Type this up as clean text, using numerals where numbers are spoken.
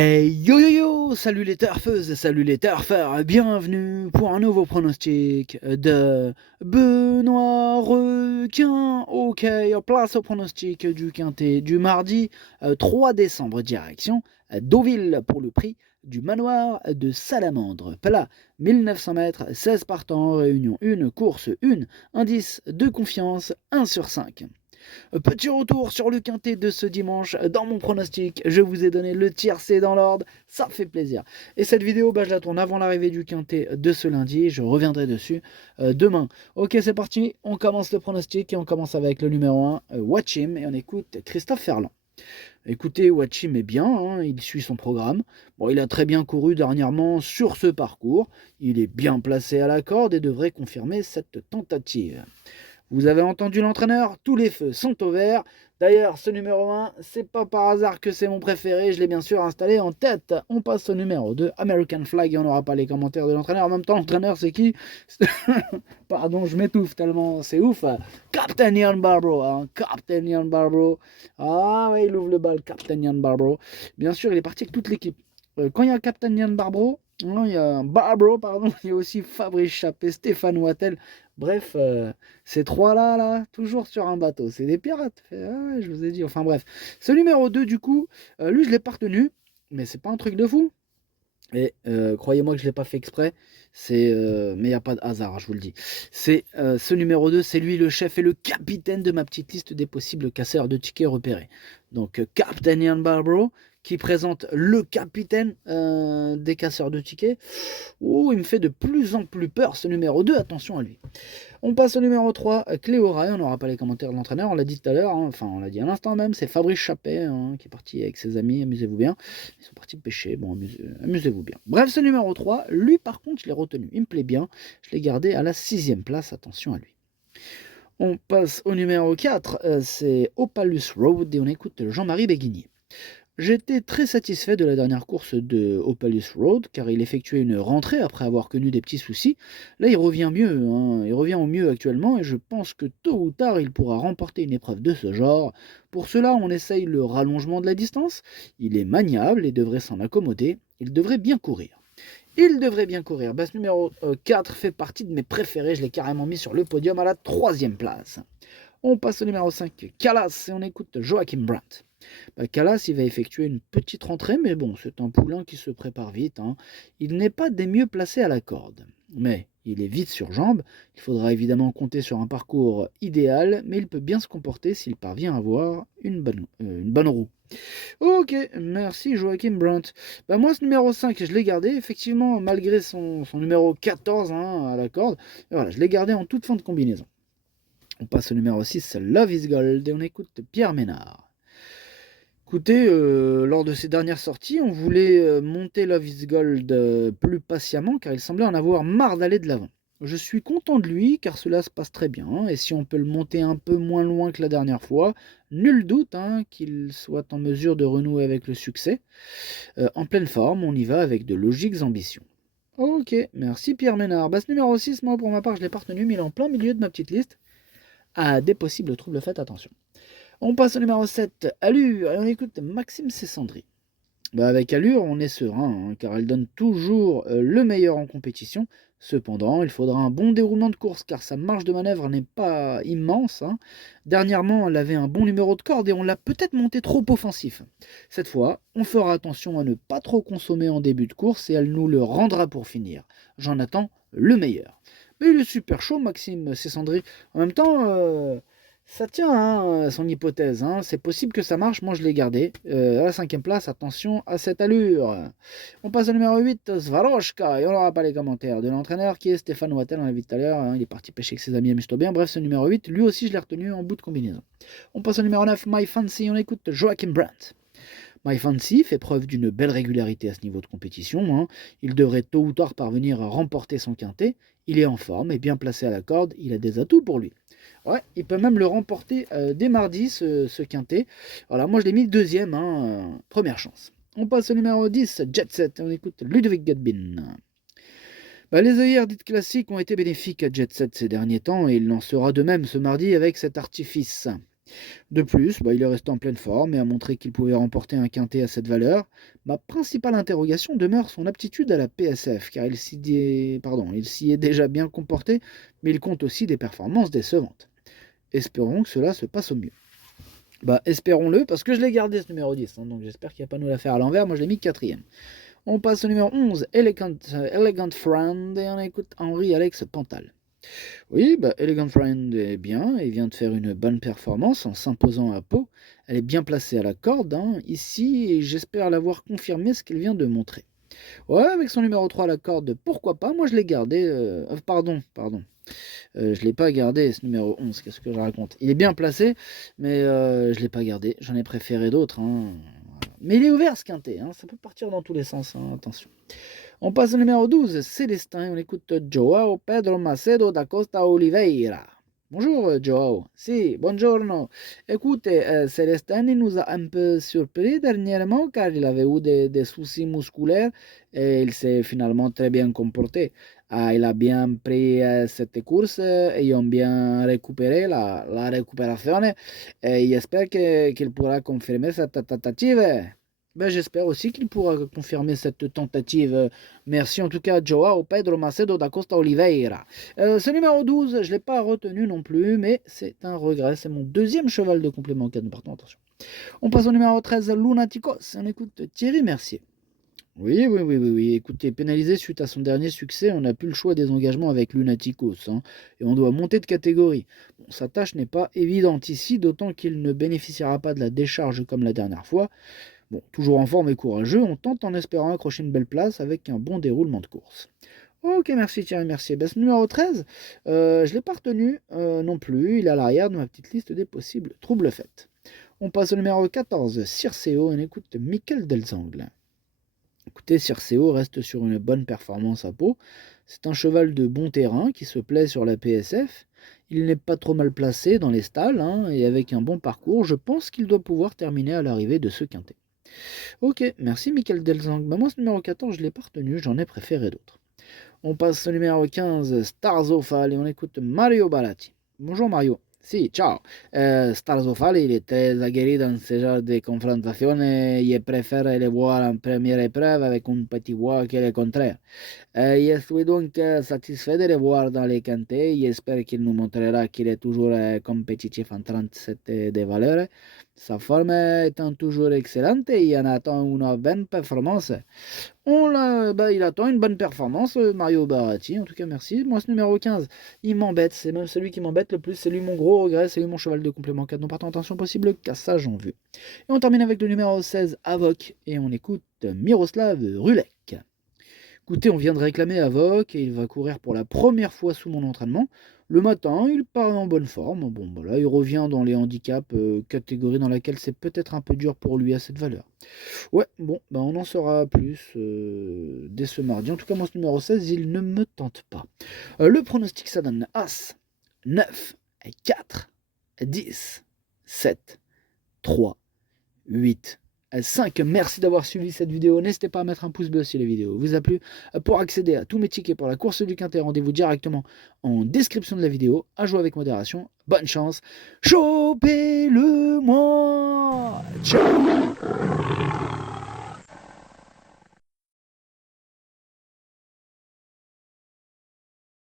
Hey yo yo yo, salut les turfeuses, salut les turfeurs, bienvenue pour un nouveau pronostic de Benoît Requin. Ok, place au pronostic du quintet du mardi 3 décembre, direction Deauville pour le prix du manoir de Salamandre. Plat 1900 mètres, 16 partants, réunion 1, course 1, indice de confiance 1 sur 5. Petit retour sur le quintet de ce dimanche. Dans mon pronostic, je vous ai donné le tiercé dans l'ordre. Ça fait plaisir. Et cette vidéo, je la tourne avant l'arrivée du quintet de ce lundi. Je reviendrai dessus demain. Ok, c'est parti. On commence le pronostic et on commence avec le numéro 1, Watchim. Et on écoute Christophe Ferland. Écoutez, Watchim est bien, hein, il suit son programme. Bon, il a très bien couru dernièrement sur ce parcours. Il est bien placé à la corde et devrait confirmer cette tentative. Vous avez entendu l'entraîneur, tous les feux sont au vert. D'ailleurs, ce numéro 1, c'est pas par hasard que c'est mon préféré, je l'ai bien sûr installé en tête. On passe au numéro 2, American Flag, et on n'aura pas les commentaires de l'entraîneur. En même temps, l'entraîneur, c'est qui? Pardon, je m'étouffe tellement, c'est ouf. Captain Ian Barbro, hein, Captain Ian Barbro. Ah ouais, il ouvre le bal, Captain Ian Barbro. Bien sûr, il est parti avec toute l'équipe. Quand il y a Captain Ian Barbro, non, il y a Barbro, pardon, il y a aussi Fabrice Chappé, Stéphane Wattel. Bref, ces trois-là, là, toujours sur un bateau. C'est des pirates. Ah ouais, je vous ai dit. Enfin bref. Ce numéro 2, du coup, lui, je l'ai pas retenu. Mais c'est pas un truc de fou. Et croyez-moi que je ne l'ai pas fait exprès. Mais il n'y a pas de hasard, je vous le dis. Ce numéro 2, c'est lui le chef et le capitaine de ma petite liste des possibles casseurs de tickets repérés. Donc Captain Ian Barbro, qui présente le capitaine des casseurs de tickets. Oh, il me fait de plus en plus peur ce numéro 2, attention à lui. On passe au numéro 3, Cléora, on n'aura pas les commentaires de l'entraîneur, on l'a dit tout à l'heure, hein, enfin on l'a dit à l'instant même, c'est Fabrice Chappet hein, qui est parti avec ses amis, amusez-vous bien. Ils sont partis pêcher, bon amusez-vous bien. Bref, ce numéro 3, lui par contre je l'ai retenu, il me plaît bien, je l'ai gardé à la 6ème place, attention à lui. On passe au numéro 4, c'est Opalus Road et on écoute Jean-Marie Béguigné. J'étais très satisfait de la dernière course de Opalus Road car il effectuait une rentrée après avoir connu des petits soucis. Là, il revient mieux, hein, il revient au mieux actuellement et je pense que tôt ou tard, il pourra remporter une épreuve de ce genre. Pour cela, on essaye le rallongement de la distance. Il est maniable et devrait s'en accommoder. Il devrait bien courir. Il devrait bien courir. Ce numéro 4 fait partie de mes préférés. Je l'ai carrément mis sur le podium à la 3ème place. On passe au numéro 5, Calas, et on écoute Joachim Brandt. Calas, il va effectuer une petite rentrée, mais bon, c'est un poulain qui se prépare vite. Hein. Il n'est pas des mieux placés à la corde, mais il est vite sur jambes. Il faudra évidemment compter sur un parcours idéal, mais il peut bien se comporter s'il parvient à avoir une bonne roue. Ok, merci Joachim Brandt. Moi, ce numéro 5, je l'ai gardé, effectivement, malgré son numéro 14 hein, à la corde. Et voilà, je l'ai gardé en toute fin de combinaison. On passe au numéro 6, Love is Gold, et on écoute Pierre Ménard. Écoutez, lors de ses dernières sorties, on voulait monter Love is Gold plus patiemment, car il semblait en avoir marre d'aller de l'avant. Je suis content de lui, car cela se passe très bien, et si on peut le monter un peu moins loin que la dernière fois, nul doute hein, qu'il soit en mesure de renouer avec le succès. En pleine forme, on y va avec de logiques ambitions. Ok, merci Pierre Ménard. Ce numéro 6, moi pour ma part, je l'ai pas retenu, mais il est en plein milieu de ma petite liste. À des possibles troubles, faites attention. On passe au numéro 7, Allure, et on écoute Maxime Cessandri. Avec Allure, on est serein, hein, car elle donne toujours le meilleur en compétition. Cependant, il faudra un bon déroulement de course, car sa marge de manœuvre n'est pas immense. Hein. Dernièrement, elle avait un bon numéro de corde et on l'a peut-être monté trop offensif. Cette fois, on fera attention à ne pas trop consommer en début de course et elle nous le rendra pour finir. J'en attends le meilleur. Mais il est super chaud, Maxime Cessandri. En même temps, ça tient, hein, son hypothèse. Hein. C'est possible que ça marche. Moi, je l'ai gardé. À la 5ème place, attention à cette allure. On passe au numéro 8, Svaroshka. Et on n'aura pas les commentaires de l'entraîneur qui est Stéphane Wattel. On l'a vu tout à l'heure. Hein. Il est parti pêcher avec ses amis, amuse-toi bien. Bref, ce numéro 8, lui aussi, je l'ai retenu en bout de combinaison. On passe au numéro 9, My Fancy. On écoute Joachim Brandt. My Fancy fait preuve d'une belle régularité à ce niveau de compétition. Hein. Il devrait tôt ou tard parvenir à remporter son quintet. Il est en forme et bien placé à la corde. Il a des atouts pour lui. Ouais, il peut même le remporter dès mardi, ce quintet. Voilà, moi je l'ai mis 2ème, hein, première chance. On passe au numéro 10, Jet Set, on écoute Ludovic Gadbin. Les œillères dites classiques ont été bénéfiques à Jet Set ces derniers temps et il en sera de même ce mardi avec cet artifice. De plus, il est resté en pleine forme et a montré qu'il pouvait remporter un quintet à cette valeur. Ma principale interrogation demeure son aptitude à la PSF, car il s'y est déjà bien comporté, mais il compte aussi des performances décevantes. Espérons que cela se passe au mieux. Espérons-le, parce que je l'ai gardé ce numéro 10, hein, donc j'espère qu'il n'y a pas nous la faire à l'envers, moi je l'ai mis quatrième. On passe au numéro 11, Elegant Friend, et on écoute Henri-Alex Pantal. Oui, Elegant Friend est bien, il vient de faire une bonne performance en s'imposant à Pau. Elle est bien placée à la corde, hein, ici, et j'espère l'avoir confirmé ce qu'elle vient de montrer. Ouais, avec son numéro 3 à la corde, pourquoi pas, moi je l'ai gardé, pardon. Je l'ai pas gardé, ce numéro 11, qu'est-ce que je raconte? Il est bien placé, mais je l'ai pas gardé, j'en ai préféré d'autres, hein. Voilà. Mais il est ouvert ce quintet, hein, ça peut partir dans tous les sens, hein, attention. On passe au numéro 12, Célestin, et on écoute Joao Pedro Macedo da Costa Oliveira. Bonjour Joao, si, buongiorno. Écoutez, Célestin il nous a un peu surpris dernièrement car il avait eu des soucis musculaires et il s'est finalement très bien comporté. Il a bien pris cette course, ayant bien récupéré la récupération et j'espère qu'il pourra confirmer cette tentative. J'espère aussi qu'il pourra confirmer cette tentative. Merci en tout cas, Joao Pedro Macedo da Costa Oliveira. Ce numéro 12, je ne l'ai pas retenu non plus, mais c'est un regret. C'est mon deuxième cheval de complément 4. Pardon, attention. On passe au numéro 13, Lunaticos. On écoute Thierry Mercier. Oui. Écoutez, pénalisé suite à son dernier succès, on n'a plus le choix des engagements avec Lunaticos, hein, et on doit monter de catégorie. Bon, sa tâche n'est pas évidente ici, d'autant qu'il ne bénéficiera pas de la décharge comme la dernière fois. Bon, toujours en forme et courageux, on tente en espérant accrocher une belle place avec un bon déroulement de course. Ok, merci Thierry, merci. Ce numéro 13, je ne l'ai pas retenu non plus, il est à l'arrière de ma petite liste des possibles troubles faits. On passe au numéro 14, Circeo, et on écoute Michael Delzangle. Écoutez, Circeo reste sur une bonne performance à Pau. C'est un cheval de bon terrain qui se plaît sur la PSF. Il n'est pas trop mal placé dans les stalles, hein, et avec un bon parcours, je pense qu'il doit pouvoir terminer à l'arrivée de ce quintet. Ok, merci Michael Delzang. Moi, ce numéro 14, je ne l'ai pas retenu, j'en ai préféré d'autres. On passe au numéro 15, Starzofal, et on écoute Mario Balati. Bonjour Mario. Si, ciao. Starzofal, il est très aguerri dans ce genre de confrontation et il préfère les voir en première épreuve avec un petit voix qui est le contraire. Je suis donc satisfait de le voir dans les quintets. J'espère qu'il nous montrera qu'il est toujours compétitif en 37 de valeur. Sa forme étant toujours excellente et il en attend une bonne performance. Il attend une bonne performance, Mario Baratti. En tout cas, merci. Moi, ce numéro 15, il m'embête. C'est même celui qui m'embête le plus. C'est lui mon gros regret. C'est lui mon cheval de complément 4. Non, partant attention possible, cassage en vue. Et on termine avec le numéro 16, Avoc. Et on écoute Miroslav Rulek. Écoutez, on vient de réclamer Avoc et il va courir pour la première fois sous mon entraînement. Le matin, il paraît en bonne forme. Bon, il revient dans les handicaps, catégorie dans laquelle c'est peut-être un peu dur pour lui à cette valeur. Ouais, bon, on en saura plus dès ce mardi. En tout cas, moi, ce numéro 16, il ne me tente pas. Le pronostic, ça donne As, 9, 4, 10, 7, 3, 8, 5. Merci d'avoir suivi cette vidéo. N'hésitez pas à mettre un pouce bleu si la vidéo vous a plu. Pour accéder à tous mes tickets pour la course du Quintet, rendez-vous directement en description de la vidéo. À jouer avec modération. Bonne chance. Chopez-le-moi. Ciao.